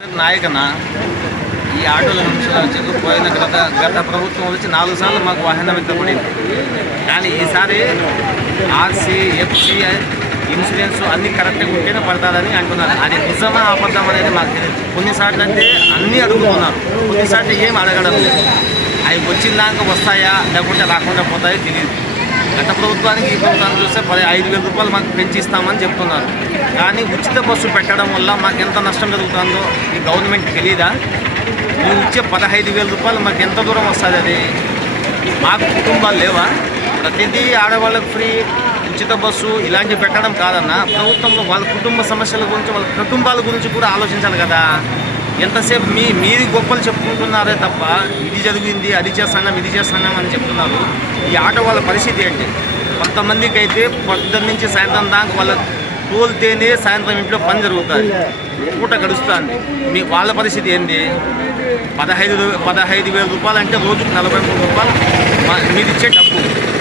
నాయకన ఈ ఆటోల నుంచి పోయిన గత గత ప్రభుత్వం వచ్చి నాలుగు సార్లు మాకు వాహనం ఎత్తపడింది కానీ ఈసారి ఆర్సీ ఎఫ్సీ ఇన్సూరెన్స్ అన్ని కరెక్ట్గా ఉంటేనే పడతారని అంటున్నారు. అది నిజమా అబద్ధం అనేది మాకు తెలియదు కొన్నిసార్లు అంటే అన్నీ అడుగుతున్నారు. కొన్నిసార్లు ఏం అడగడం లేదు. అవి వచ్చిన దాకా వస్తాయా లేకుంటే రాకుండా పోతాయో తెలియదు గత ప్రభుత్వానికి ఈ ప్రభుత్వాన్ని చూస్తే పది ఐదు వేల రూపాయలు మాకు పెంచిస్తామని చెప్తున్నారు. కానీ ఉచిత బస్సు పెట్టడం వల్ల మాకు ఎంత నష్టం జరుగుతుందో ఈ గవర్నమెంట్ తెలియదా మేము ఇచ్చే పదహైదు వేల రూపాయలు మాకు ఎంత దూరం వస్తుంది అది? మాకు కుటుంబాలు లేవా? ప్రతిదీ ఆడవాళ్ళకు ఫ్రీ ఉచిత బస్సు ఇలాంటివి పెట్టడం కాదన్న ప్రభుత్వంలో వాళ్ళ కుటుంబ సమస్యల గురించి వాళ్ళ కుటుంబాల గురించి కూడా ఆలోచించాలి కదా. ఎంతసేపు మీ మీది గొప్పలు చెప్పుకుంటున్నారే తప్ప ఇది జరిగింది అది చేస్తున్నాం ఇది చేస్తున్నాం అని చెప్తున్నారు. ఈ ఆటో వాళ్ళ పరిస్థితి ఏంటి? కొంతమందికి అయితే పొద్దున్న నుంచి సాయంత్రం దాకా వాళ్ళ తోలితేనే సాయంత్రం ఇంట్లో పని జరుగుతుంది. పూట గడుస్తుంది. మీ వాళ్ళ పరిస్థితి ఏంటి పదహైదు పదహైదు వేల రూపాయలు అంటే రోజుకు నలభై మూడు రూపాయలు మీరు ఇచ్చే డబ్బు.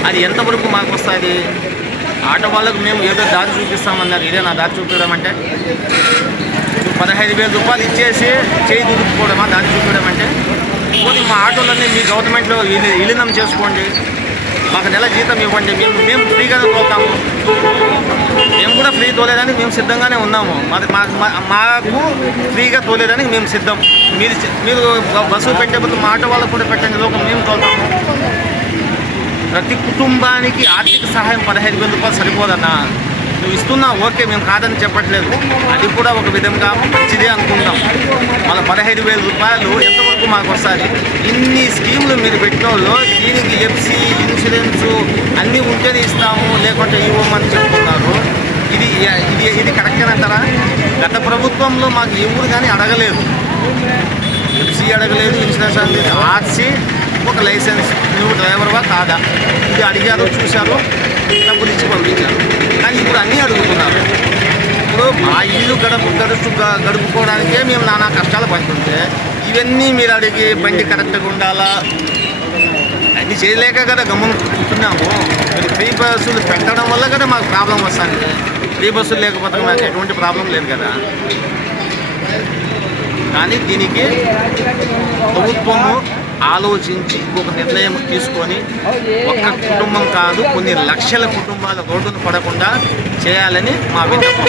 అది ఎంతవరకు మాకు వస్తుంది? ఆటో వాళ్ళకు మేము ఏదో దారి చూపిస్తామన్నారు. ఇదే నా దారి చూపించడం అంటే? పదహైదు వేల రూపాయలు ఇచ్చేసి చేయి దుడుపుకోవడమా దారి చూపించడం అంటే? పోనీ మా ఆటోలన్నీ మీ గవర్నమెంట్లో విలీ- విలీనం చేసుకోండి. మాకు నెల జీతం ఇవ్వండి. మేము మేము ఫ్రీగా తోలుతాము. మేము కూడా ఫ్రీ తోలేదానికి మేము సిద్ధంగానే ఉన్నాము. మాది మా- మా- మాకు ఫ్రీగా తోలేదానికి మేము సిద్ధం. మీరు మీరు బస్సు పెట్టే బదులు మా ఆటో వాళ్ళకు కూడా పెట్టండి. లోకం మేము తోలుతాము. ప్రతి కుటుంబానికి ఆర్థిక సహాయం పదహైదు వేల రూపాయలు సరిపోదన్నా. ఇస్తున్నా ఓకే మేము కాదని చెప్పట్లేదు. అది కూడా ఒక విధంగా మంచిదే అనుకుంటాం మళ్ళీ పదహైదు వేల రూపాయలు ఎంతవరకు మాకు వస్తుంది ఇన్ని స్కీములు మీరు పెట్టిన దీనికి ఎఫ్సి ఇన్సూరెన్సు అన్నీ ఉంటేనే ఇస్తాము లేకుంటే ఇవ్వమని చెప్తున్నారు. ఇది ఇది ఇది కరెక్టేనంటారా గత ప్రభుత్వంలో మాకు ఎవరు కానీ అడగలేదు. ఎఫ్సి అడగలేదు ఇన్సూరెన్స్ అడగలేదు. ఆర్సీ ఒక లైసెన్స్ నువ్వు డ్రైవర్వా కాదా? ఇది అడిగారు చూశారు. డబ్బులు ఇచ్చి పంపించారు. కానీ ఇప్పుడు అన్నీ అడుగుతున్నారు. ఇప్పుడు మా ఇల్లు గడుపు గడుపు గడుపుకోవడానికే మేము నానా కష్టాలు పడుతుంటే ఇవన్నీ మీరు అడిగి బండి కరెక్ట్గా ఉండాలా? అన్ని చేయలేక కదా గమ్మున కూర్చున్నాము. మీరు ఫ్రీ బస్సులు పెట్టడం వల్ల కదా మాకు ప్రాబ్లం వస్తుంది. ఫ్రీ బస్సులు లేకపోతే మాకు ఎటువంటి ప్రాబ్లం లేదు కదా. కానీ దీనికి ప్రభుత్వము ఆలోచించి ఒక నిర్ణయం తీసుకొని ఒక్క కుటుంబం కాదు కొన్ని లక్షల కుటుంబాల రోడ్డును పడకుండా చేయాలని మా విన్నపం.